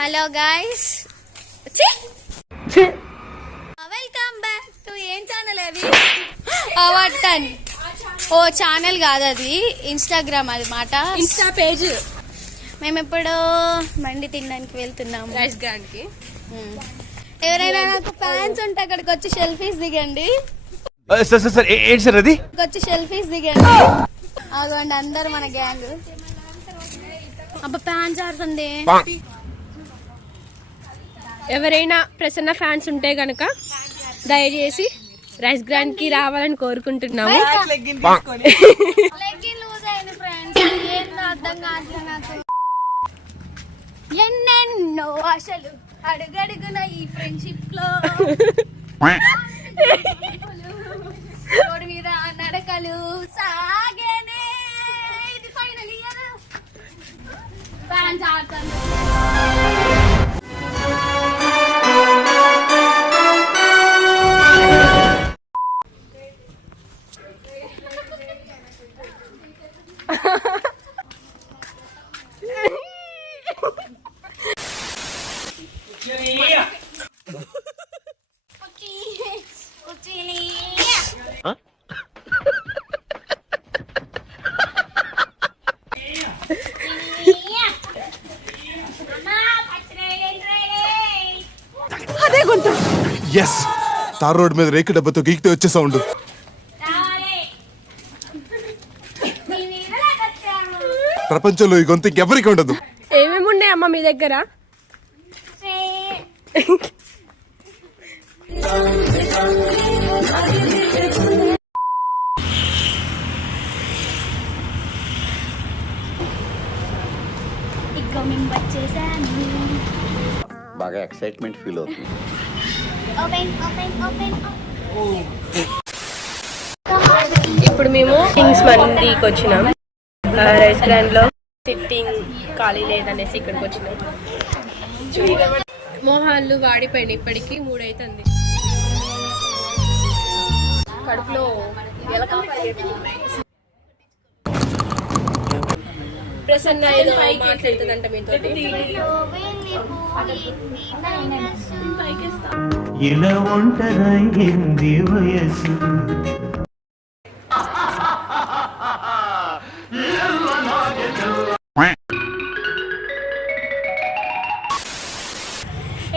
Hello guys, welcome back to ఏం channel అది అవటన్. ఓ channel కాదు, అది ఇన్స్టాగ్రామ్ అన్నమాట, ఇన్స్టా పేజ్. మేము ఇప్పుడు మండి తినడానికి వెళ్తున్నాము రైస్ గ్రాండ్ కి. ఎవరైనా నాకు ఫ్యాన్స్ ఉంటే అక్కడికి వచ్చి సెల్ఫీస్ దిగండి. ఏంటి సార్ అది? వచ్చి సెల్ఫీస్ దిగండి. అదిగోండి అందరు మన గ్యాంగ్. అబ్బా ఫ్యాన్స్ ఆడుతుంది. ఎవరైనా ప్రసన్న ఫ్యాన్స్ ఉంటే గనక దయచేసి రైస్ గ్రాండ్ కి రావాలని కోరుకుంటున్నాము. ఎన్నెన్నో ఆశలు అడుగడుగున ఈ ఫ్రెండ్షిప్ లో రోడ్ మీద నడకలు సాగేనే. ఇది ఫైనల్ ఇయర్. ఫ్యాన్స్ ఆడుతాను. అదే గొంత. ఎస్, తార్ రోడ్ మీద రేకు డబ్బతో గీక్తే వచ్చే సౌండ్. ప్రపంచంలో ఈ గొంతు ఇంకెవరికి ఉండదు. ఏమేమి ఉన్నాయి అమ్మ మీ దగ్గర? బాగా ఎక్సైట్మెంట్ ఫీల్ అవుతుంది. ఇప్పుడు మేము కింగ్స్ మందికి వచ్చినాం. రైస్ గ్రాండ్ లో సిట్టింగ్ ఖాళీ లేదనేసి ఇక్కడికి వచ్చినాం. మోహాన్లు వాడిపోయినాయి. ఇప్పటికి 3 అవుతుంది. కడుపులో ప్రసన్న ఏదో మాట్లాడుతుందంట మీతో. ఇలా ఒంటరైంది వయసు.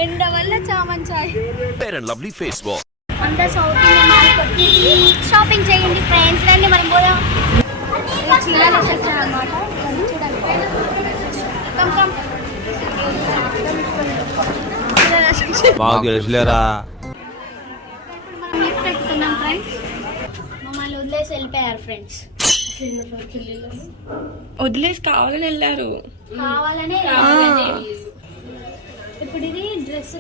ఎండ వల్ల చామన్ చాయ్. Fair and lovely face wash. అందరూ సౌత్ ఇండియన్ మాల్కి వచ్చి షాపింగ్ చేయండి ఫ్రెండ్స్. రండి మనం పోదాం. చీరలు వచ్చేసాయి అన్నమాట. చూడండి. మాకు తెలుసులేరా. మనం లిఫ్ట్ ఎక్కుతున్నాం ఫ్రెండ్స్. మమ్మల్ని వదిలేసి వెళ్ళిపోయారు ఫ్రెండ్స్. వదిలేసి కావాలని వెళ్ళారు. కావాలనే ఇప్పుడు ఇది డ్రెస్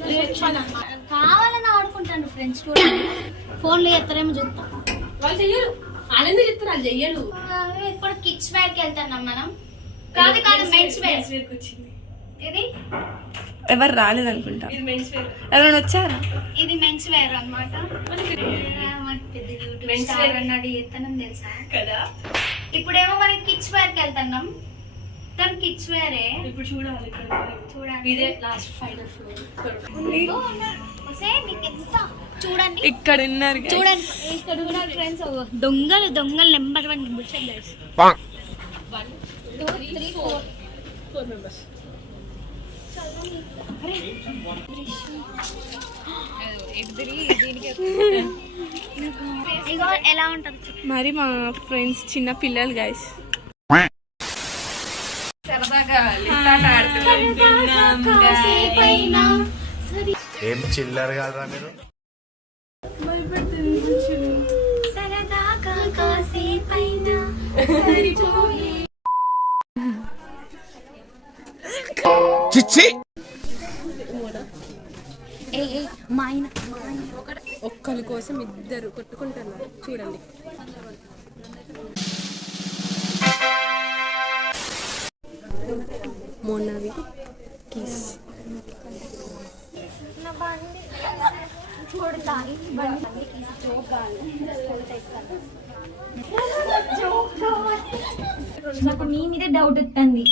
కావాలని ఆడుకుంటాను ఫ్రెండ్స్. చూడండి, ఫోన్లో ఎత్తరేమో చూస్తాం. వాళ్ళు చెయ్యరు. ఆనంద చెప్తారు, వాళ్ళు చెయ్యరు. ఇప్పుడు కిడ్స్ వేర్ కి వెళ్తున్నాం మనం. కాదు కాదు, మెన్స్ వేర్. ఇది ఎవరు రాలేదు అనుకుంటా. ఎవరైనా వచ్చారా? ఇది మెన్స్ వేర్ అన్నమాట. అన్నాడు ఎత్తనం తెలుసా కదా. ఇప్పుడేమో మనం కిడ్స్ వేర్ కి వెళ్తున్నాం. కానీ కిడ్స్ వేరే. ఇప్పుడు చూడాలి. ఇదే లాస్ట్ ఫైనల్ ఫ్లోర్. చూడండి ఇక్కడ ఉన్నారు. చూడండి ఇక్కడ ఉన్నారు ఫ్రెండ్స్. దొంగలు దొంగలు నెంబర్ 1 బుల్షిట్ గైస్. 1 2 3 4 మెంబర్స్. ఇగో ఎలా ఉంటుంది మరి మా ఫ్రెండ్స్ చిన్న పిల్లలు గైస్. ఏం చిల్లర కాదురా మీరు. చిచ్చి ఒక్కరి కోసం ఇద్దరు కొట్టుకుంటున్నారు. చూడండి. మోనావి కిస్. నాకు మీ మీద డౌట్ వస్తుంది.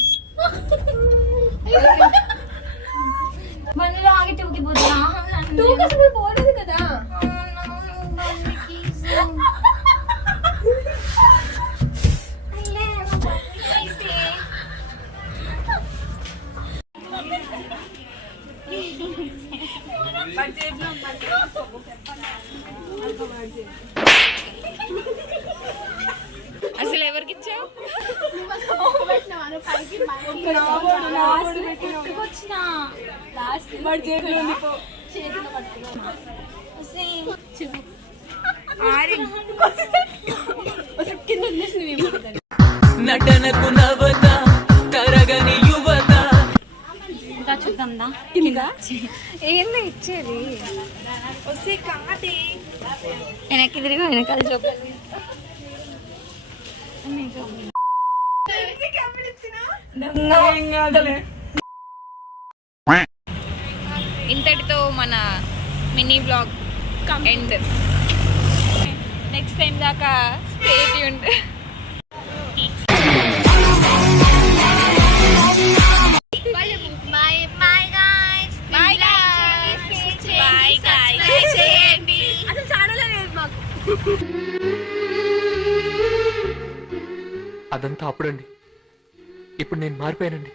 బండిలో ఆగి తూకిపోతున్నా అసలు పోలేదు కదా. అసలు ఎవరికి ఇచ్చావు? నటనకు నవత తరగని యువత. ఇంకా చూద్దాందా ఏందో ఇచ్చేది వస్తే కాదే వెనక్కి తిరిగి వెనకాల చూపాలి. ఇంతటితో మన mini blog end. Next time దాకా స్టే ట్యూన్డ్. అదంతా అప్పుడండి. ఇప్పుడు నేను మారిపోయానండి.